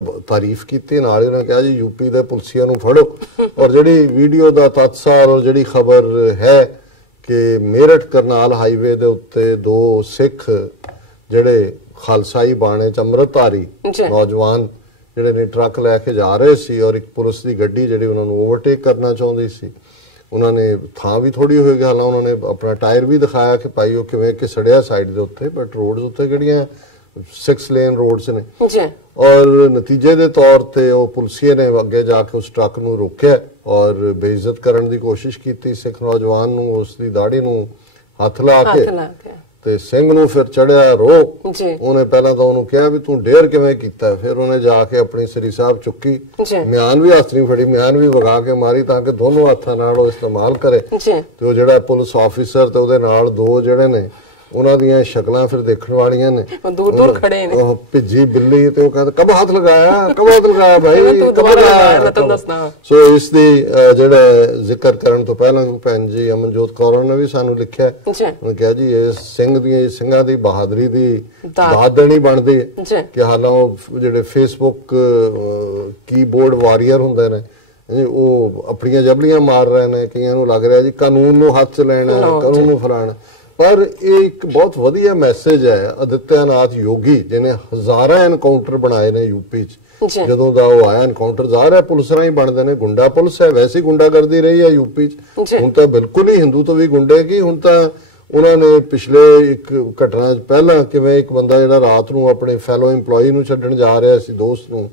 तारीफ की, नाल उन्होंने कहा जी यूपी के पुलिसिया नूं फड़ो। और जिहड़ी वीडियो का तत्सार और जिहड़ी खबर है कि मेरठ करनाल हाईवे के उत्ते दो सिख जिहड़े खालसाई बाणे च अमृतधारी नौजवान जिहड़े ने ट्रक लैके जा रहे सी और एक पुलिस की गड्डी जिहड़ी उन्होंने ओवरटेक करना चाहती सी, उन्होंने थां भी थोड़ी होई, हालांकि उन्होंने अपना टायर भी दिखाया कि भाई वो किवें कि सड़िया साइड के उत्ते, बट रोड उत्ते किहड़ियां 6 लेन रोड्स ने। और नतीजे के तौर पर वो पुलिसिए ने अगे जाके उस ट्रक नूं रोकिया और बेइज्जत करने की कोशिश की। सिख नौजवान नूं उसकी दाढ़ी नूं हथ ला के ते सिंह नूं फिर चढ़िया रो। उन्हें पहला तो उन्होंने कहा भी तू डेयर किवें कीता, फिर उन्हें जाके अपनी सरी साहब चुकी, म्यान भी हथ नहीं फड़ी, म्यान भी वगा के मारी ताकि दोनों हत्थां नाल इस्तेमाल करे। ते वो जिहड़ा पुलिस ऑफिसर ते उहदे नाल दो जिहड़े ने उन्हां दियां शक्लां फिर देखण वालियां ने, दूर दूर खड़े ने, भिजी बिल्ली ते वो कहंदा कब हाथ लगाया भाई कब लगाया, मैं तुहानूं दसना। सो इस दी जिहड़ा जिक्र करन तो पहलां भैन जी अमनजोत कौर ने भी सानूं लिखिआ, उन्होंने कहा जी इस सिंघां दी बहादरी दी दाद देनी बनदी है कि हालांकि जिहड़े फेसबुक कीबोर्ड वारियर हुंदे ने वो अपनियां जबलियां मार रहे ने, कईयां नूं लग रहा जी कानून नूं हत्थ च लैणा, कानून नूं फलाणा। पर एक बहुत वधिया मैसेज है आदित्यनाथ योगी जिन्हें हज़ारां एनकाउंटर बनाए ने यूपी च, जदों दा वो आया एनकाउंटर ज़ाहिर है पुलिस राही बनते हैं, गुंडा पुलिस है, वैसे गुंडागर्दी रही है यूपी च, हुण तां बिल्कुल ही हिंदू तो भी गुंडे की। हुण तां उन्होंने पिछले एक घटना पहला किवें एक बंदा जिहड़ा रात नूं अपने फैलो इंपलॉई नूं छड्डण जा रहा सी, दोस्त नूं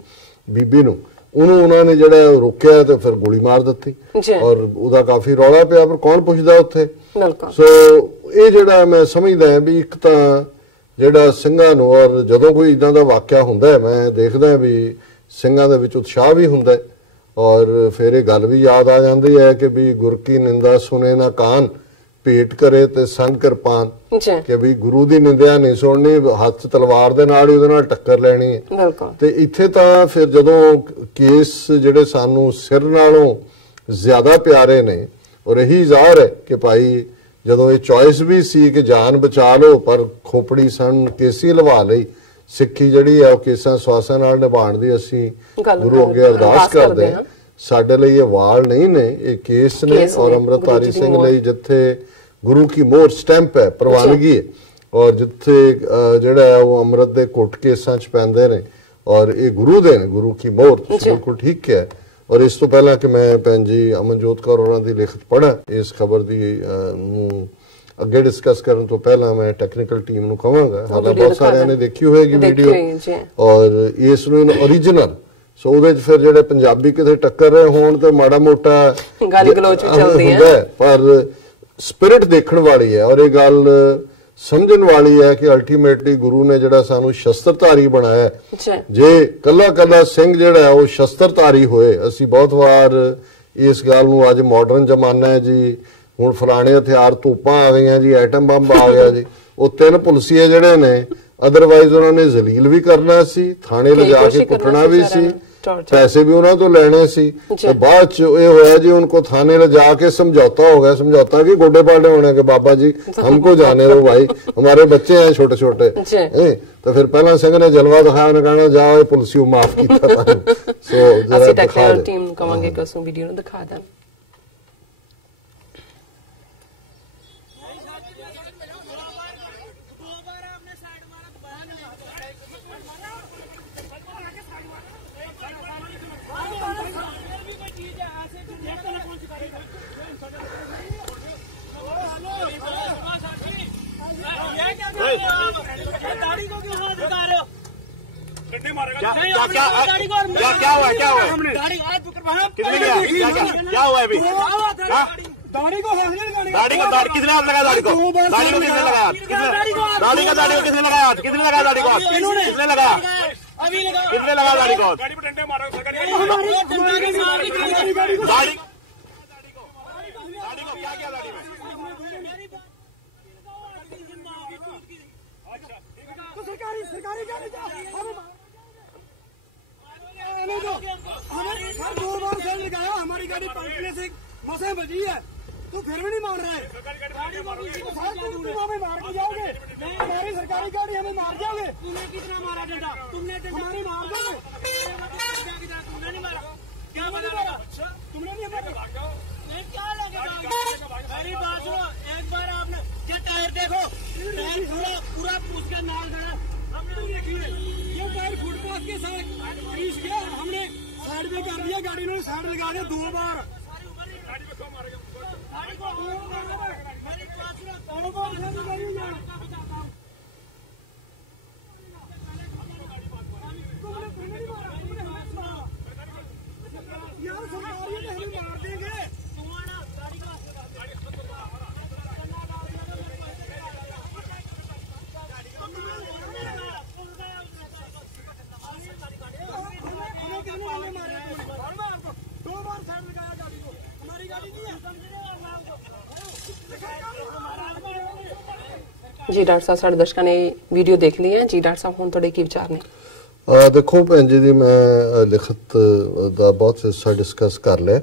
बीबी नूं, उन्होंने जिहड़ा रोकिया तो फिर गोली मार दी और उहदा काफी रौला पिया, पर कौन पुछदा उत्थे। सो ये जिहड़ा मैं समझदा है भी एक तां जिहड़ा ਸਿੰਘਾਂ नूं और जदों कोई इदां दा वाकिया हुंदा है मैं देखदा भी ਸਿੰਘਾਂ दे विच उत्साह भी हुंदा है और फिर ये गल भी याद आ जाती है कि भी गुर की निंदा सुने ना कान, भेट करे ते संग किरपान, कि भी गुरु की निंदिया नहीं सुननी, हथ तलवार दे नाल उहदे नाल टक्कर लैनी है। ते इत्थे तां फिर जदों केस जिहड़े सानू सिर नालों ज्यादा प्यारे ने और यही ज़ाहिर है कि भाई जदों ये चॉइस भी सी कि जान बचा लो पर खोपड़ी सन केसी लवा लई, सिक्खी जिहड़ी है केसां सवासां नाल निभाण दी असीं गुरु अगे अरदास करदे हां। साडे लई ये वाल नहीं ने, ये केस ने और अमृतधारी सिंह लई जिथे गुरु की मोहर स्टैंप है, प्रवानगी है और जिथे जिहड़ा है वो अमृत दे घुट केसां च पैंदे ने और ये गुरु दे ने, गुरु की मोहर। बिल्कुल ठीक है। और इस तो पहला कि मैं भैन जी अमनजोत कौर होरां दी लिखत पढ़ा इस खबर दी अगे डिस्कस करने तो पहला मैं टैक्नीकल टीम नूं कहांगा, हालांकि बहुत सारे ने देखी होएगी वीडियो और इस नूं ओरिजिनल सो उहदे च फिर जिहड़े पंजाबी किते टक्कर रहे होण ते माड़ा मोटा गाली गलोच चलदी है, पर स्पिरिट देखण वाली है और ये गल समझण वाली है कि अल्टीमेटली गुरु ने जिहड़ा सानू शस्त्रधारी बनाया, जे कला कला सिंह जिहड़ा वो शस्त्रधारी होए। असीं बहुत वार इस गल नूं अज मॉडर्न जमाना है जी, हुण फलाणे हथियार तोपां आ गईयां जी, एटम बंब आ गया जी, वो 3 पुलिसिए जिहड़े ने अदरवाइज उन्होंने जलील भी करना सी, थाने ले जाके कुटना भी सी, पैसे भी उन्होंने तो लेने सी, तो बाद च ये होया जी उनको थाने ले जाके समझौता हो गया, समझौता की गोडे पाडे होने के बाबा जी हमको जाने दो भाई, हमारे बच्चे हैं छोटे छोटे। तो फिर पहला सिंह ने जलवा दिखाया, उन्हें कहना जाओ पुलिसियों माफ किया। सो टेक्निकल टीम कहांगे कि उस वीडियो ਨੂੰ ਦਿਖਾ ਦੇਣ। क्या हुआ अभी? दाढ़ी को किसने हाथ लगाया? दाढ़ी को किसने लगाया? दाढ़ी को किसने लगाया? किसने लगाया दाढ़ी को? किसने लगाया? किसने लगाया दाढ़ी को? दाढ़ी को क्या किया दाढ़ी में? सरकारी हमें 2 बार सेल लगाया, हमारी गाड़ी पलटने से मसा बची है, तो फिर भी नहीं मान रहे। हमें मार के जाओगे, हमारी सरकारी गाड़ी हमें मार जाओगे। तुमने कितना मारा डंडा? तुमने हमारी मार दोगे। हमने साइड पे कर दिया गाड़ी ने साइड लगा दिया 2 बार जी डॉक्टर साहब साढ़े दर्शकों ने वीडियो देख ली है जी डॉक्टर साहब हुण तुहाडे की विचार ने देखो भैन जी मैं लिखत दा बहुत हिस्सा डिस्कस कर लिया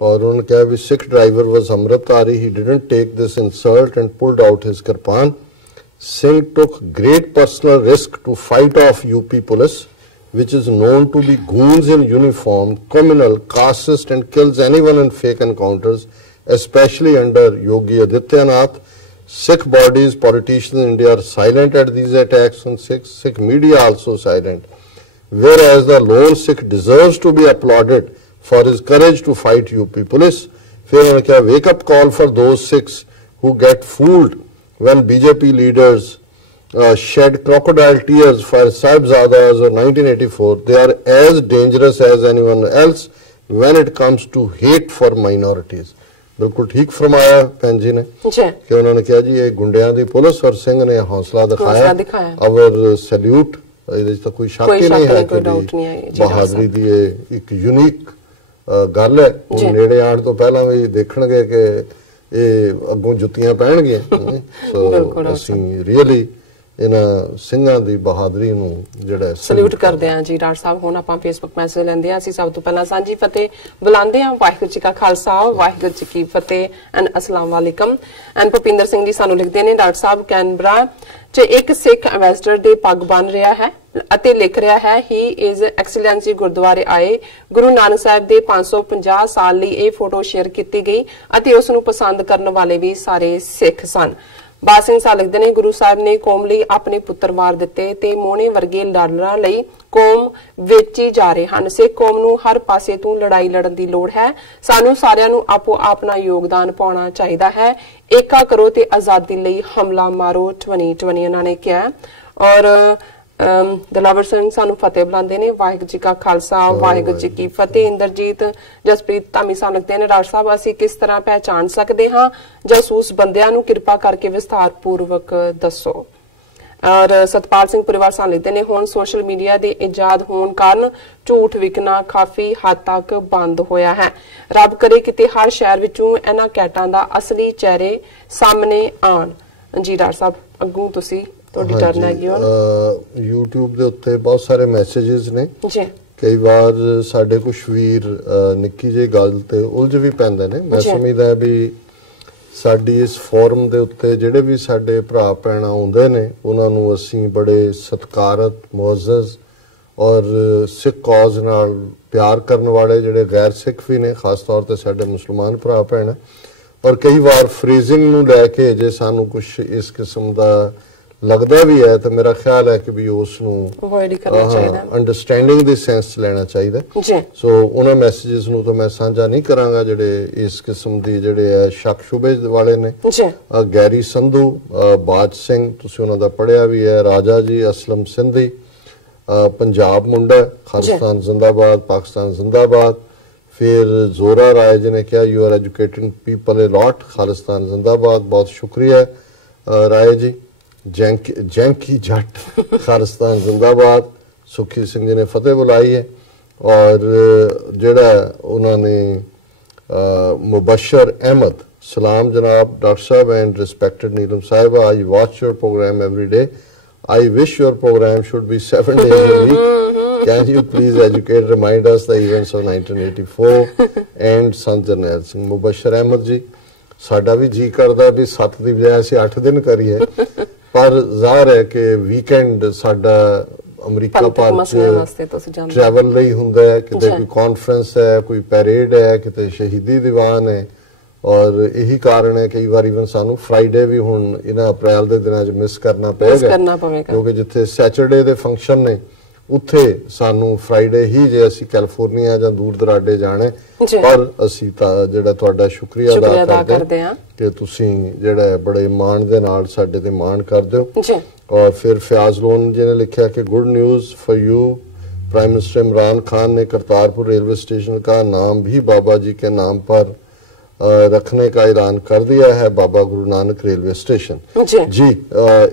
और उन्होंने कहा भी Sikh driver was Amritdhari he didn't take this insult and pulled out his kirpan Singh took great personal risk to fight off UP police which is known to be goons in uniform, criminal, casteist and kills anyone in fake encounters, especially under Yogi Adityanath. Sikh bodies, politicians in India are silent at these attacks on Sikhs. Sikh media also silent. Whereas the lone Sikh deserves to be applauded for his courage to fight UP police. फिर उन्होंने कहा wake up call for those Sikhs who get fooled when BJP leaders shed crocodile tears for Sahibzadas of 1984. They are as dangerous as anyone else when it comes to hate for minorities. बिल्कुल ठीक फरमाया भैन जी ने कि उन्होंने कहा जी ये गुंडियां दी police और सिंह ने हौसला दिखाया और सैल्यूट ਇਹਦੇ ਤਾਂ ਕੋਈ ਸ਼ੱਕ ਹੀ ਨਹੀਂ ਹੈ ਕਿ ਬਹਾਦਰੀ ਦੀ ਇੱਕ ਯੂਨੀਕ ਗੱਲ ਹੈ ਉਹ ਨੇੜੇ ਆਉਣ ਤੋਂ ਪਹਿਲਾਂ ਵੀ ਦੇਖਣਗੇ ਕਿ ਇਹ ਅੱਗੋਂ ਜੁੱਤੀਆਂ ਪੈਣਗੀਆਂ ਸੋ ਅਸੀਂ ਰੀਅਲੀ ਇਹਨਾਂ ਸਿੰਘਾਂ ਦੀ ਬਹਾਦਰੀ ਨੂੰ ਜਿਹੜਾ ਸਲੂਟ ਕਰਦੇ ਹਾਂ ਜੀ ਡਾਕਟਰ ਸਾਹਿਬ ਹੁਣ ਆਪਾਂ ਫੇਸਬੁੱਕ ਮੈਸੇਜ ਲੈਂਦੇ ਹਾਂ ਅਸੀਂ ਸਭ ਤੋਂ ਪਹਿਲਾਂ ਸਾਂਝੀ ਫਤਿਹ ਬੁਲਾਉਂਦੇ ਹਾਂ ਵਾਹਿਗੁਰੂ ਜੀ ਕਾ ਖਾਲਸਾ ਵਾਹਿਗੁਰੂ ਜੀ ਕੀ ਫਤਿਹ and Islam ਵਾਲੇਕਮ and Bhupinder Singh ji ਸਾਨੂੰ ਲਿਖਦੇ ਨੇ ਡਾਕਟਰ ਸਾਹਿਬ ਕੈਨਬਰਾ ਚ ਇੱਕ ਸਿੱਖ ਐਂਬੈਸਡਰ ਦੇ ਪੱਗ ਬੰਨ ਰਿਹਾ ਹੈ ਅਤੇ ਲਿਖ ਰਿਹਾ ਹੈ ਹੀ ਇਜ਼ ਐਕਸਲੈਂਸੀ ਗੁਰਦੁਆਰੇ ਆਏ ਗੁਰੂ ਨਾਨਕ ਸਾਹਿਬ ਦੇ 550 ਸਾਲ ਲਈ ਇਹ ਫੋਟੋ ਸ਼ੇਅਰ ਕੀਤੀ ਗਈ ਅਤੇ ਉਸ ਨੂੰ ਪਸੰਦ ਕਰਨ ਵਾਲੇ ਵੀ ਸਾਰੇ ਸਿੱਖ ਸਨ ਬਾਦ ਸਿੰਘ ਸਾਹਿਬ ਲਿਖਦੇ ਨੇ ਗੁਰੂ ਸਾਹਿਬ ਨੇ ਕੌਮ ਲਈ ਆਪਣੇ ਪੁੱਤਰ ਵਾਰ ਦਿੱਤੇ ਤੇ ਮੋਹਣੇ ਵਰਗੇ ਲਾਡਰਾਂ ਲਈ ਕੌਮ ਵੇਚੀ ਜਾ ਰਹੇ ਹਨ ਸਿੱਖ ਕੌਮ ਨੂੰ ਹਰ ਪਾਸੇ ਤੋਂ ਲੜਾਈ ਲੜਨ ਦੀ ਲੋੜ ਹੈ ਸਾਨੂੰ ਸਾਰਿਆਂ ਨੂੰ ਆਪੋ ਆਪਣਾ ਯੋਗਦਾਨ ਪਾਉਣਾ ਚਾਹੀਦਾ ਹੈ ਏਕਾ ਕਰੋ ਤੇ ਆਜ਼ਾਦੀ ਲਈ ਹਮਲਾ ਮਾਰੋ 2020 ਉਹਨਾਂ ਨੇ ਕਿਹਾ ਔਰ ਦਲਾਵਰ ਸਿੰਘ ਸਾਨੂੰ ਫਤਿਹ ਬੁਲਾਉਂਦੇ ਨੇ ਵਾਹਿਗੁਰੂ ਜੀ ਕਾ ਖਾਲਸਾ ਵਾਹਿਗੁਰੂ ਜੀ ਕੀ ਫਤਿਹ ਇੰਦਰਜੀਤ ਜਸਪ੍ਰੀਤ ਧਾਮੀ ਸਾਹਿਬ ਲਿਖਦੇ ਨੇ ਡਾਕਟਰ ਸਾਹਿਬ ਅਸੀਂ ਕਿਸ ਤਰ੍ਹਾਂ ਪਹਿਚਾਣ ਸਕਦੇ ਹਾਂ ਜਾਸੂਸ ਬੰਦਿਆਂ ਨੂੰ ਕਿਰਪਾ ਕਰਕੇ ਵਿਸਥਾਰ ਪੂਰਵਕ ਦੱਸੋ ਔਰ ਸਤਪਾਲ ਸਿੰਘ ਪਰਿਵਾਰ ਸਾਹਿਬ ਲਿਖਦੇ ਨੇ ਹੁਣ ਸੋਸ਼ਲ ਮੀਡੀਆ ਦੇ ਇਜਾਦ ਹੋਣ ਕਾਰਨ ਝੂਠ ਵਿਕਣਾ ਕਾਫੀ ਹੱਦ ਤੱਕ ਬੰਦ ਹੋਇਆ ਹੈ ਰੱਬ ਕਰੇ ਕਿਤੇ ਹਰ ਸ਼ਹਿਰ ਵਿੱਚੋਂ ਇਹਨਾਂ ਕੈਟਾਂ ਦਾ ਅਸਲੀ ਚਿਹਰੇ ਸਾਹਮਣੇ ਆਣ ਜੀ ਡਾਕਟਰ ਸਾਹਿਬ ਅੱਗੋਂ ਤੁਸੀਂ YouTube ਦੇ ਉੱਤੇ ਬਹੁਤ ਸਾਰੇ ਮੈਸੇजेस ਨੇ ਜੀ ਕਈ ਵਾਰ ਸਾਡੇ ਕੁਝ ਵੀਰ ਨਿੱਕੀ ਜਿਹੀ ਗੱਲ ਤੇ ਉਲਝ ਵੀ ਪੈਂਦੇ ਨੇ ਮੈਂ ਸਮਝਦਾ ਵੀ ਸਾਡੀ ਇਸ ਫੋਰਮ ਦੇ ਉੱਤੇ ਜਿਹੜੇ ਵੀ ਸਾਡੇ ਭਰਾ ਭੈਣਾਂ ਆਉਂਦੇ ਨੇ ਉਹਨਾਂ ਨੂੰ ਅਸੀਂ ਬੜੇ ਸਤਿਕਾਰਤ ਮੁਅੱਜ਼ਜ਼ ਔਰ ਸਿੱਖ ਕਾਜ਼ ਨਾਲ ਪਿਆਰ ਕਰਨ ਵਾਲੇ ਜਿਹੜੇ ਗੈਰ ਸਿੱਖ ਵੀ ਨੇ ਖਾਸ ਤੌਰ ਤੇ ਸਾਡੇ ਮੁਸਲਮਾਨ ਭਰਾ ਭੈਣ ਔਰ ਕਈ ਵਾਰ ਫਰੇਜ਼ਿੰਗ ਨੂੰ ਲੈ ਕੇ ਜੇ ਸਾਨੂੰ ਕੁਝ ਇਸ ਕਿਸਮ ਦਾ लगता भी है तो मेरा ख्याल है कि भी उसनू अंडरस्टैंडिंग दी सेंस लेना चाहिए सो उन्हां मैसेजेस नू तो मैं साझा नहीं करांगा जेडे इस किस्म दी जेडे है शक शुबे वाले ने गैरी संधू बाज सिंह तुसी उन्हां दा पढ़िया भी है राजा जी असलम सिंधी पंजाब मुंडा खालिस्तान जिंदाबाद पाकिस्तान जिंदाबाद फिर जोरा राय जी ने कहा you are educating people a lot Khalistan जिंदाबाद बहुत शुक्रिया राय जी जैंकी जट खालिस्तान जिंदाबाद सुखी सिंह जी ने फतेह बुलाई है और जेड़ा उन्होंने मुबशर अहमद सलाम जनाब डॉक्टर साहब एंड रिस्पेक्टेड नीलम साहिबा I watch your programme every day I wish your programme should be 7 days a week can you please educate remind us the events of 1984 and Sant Jarnail Singh Mubashar Ahmad ji साडा भी जी करदा भी 7 ਦੀ ਬਜਾਏ ਅਸੀਂ 8 ਦਿਨ ਕਰੀਏ पर ਜ਼ਾਹਰ है कि वीकेंड साडा अमरीका पार्क ट्रैवल ਲਈ ਹੁੰਦਾ ਹੈ ਕਿਤੇ ਕੋਈ ਕਾਨਫਰੰਸ ਹੈ ਕੋਈ ਪੈਰੇਡ ਹੈ ਕਿਤੇ ਸ਼ਹੀਦੀ ਦੀਵਾਨ ਹੈ ਔਰ ਇਹੀ ਕਾਰਨ ਹੈ ਕਈ ਵਾਰ ਇਵਨ ਸਾਨੂੰ ਫਰਾਈਡੇ ਵੀ ਹੁਣ ਇਹਨਾਂ ਅਪ੍ਰੈਲ ਦੇ ਦਿਨਾਂ 'ਚ ਮਿਸ ਕਰਨਾ ਪਏਗਾ ਕਿਉਂਕਿ ਜਿੱਥੇ ਸੈਟਰਡੇ ਦੇ ਫੰਕਸ਼ਨ ਨੇ ਉੱਥੇ ਸਾਨੂੰ ਫਰਾਈਡੇ ਹੀ ਜੇ ਅਸੀਂ ਕੈਲੀਫੋਰਨੀਆ ਜਾਂ ਦੂਰ ਦਰਾਡੇ ਜਾਣਾ ਜੀ। ਪਰ ਅਸੀਂ ਤਾਂ ਜਿਹੜਾ ਤੁਹਾਡਾ ਸ਼ੁਕਰੀਆ ਅਦਾ ਕਰਦੇ ਹਾਂ ਕਿ ਤੁਸੀਂ ਜਿਹੜਾ ਬੜੇ ਮਾਣ ਦੇ ਨਾਲ ਸਾਡੇ ਤੇ ਮਾਣ ਕਰਦੇ ਹੋ ਜੀ। और फिर फयाज लोन जी ने लिखा कि good news for you, prime minister Imran Khan ने करतारपुर रेलवे स्टेशन का नाम भी बाबा जी के नाम पर रखने का ऐलान कर दिया है, बाबा गुरु नानक रेलवे स्टेशन जी।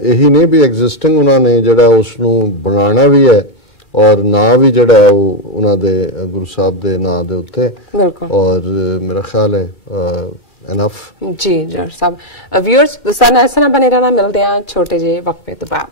यही नहीं भी एग्जिस्टिंग उन्होंने जड़ा उसनू बनाना भी है और ना भी जड़ा उन्होंने दे गुरु साहब दे ना दे उत्ते, और मेरा ख्याल है enough जी। जर साहब व्यूअर्स गुस्सा ना बने रहना, मिलते हैं छोटे जे वक्फे तो बाद।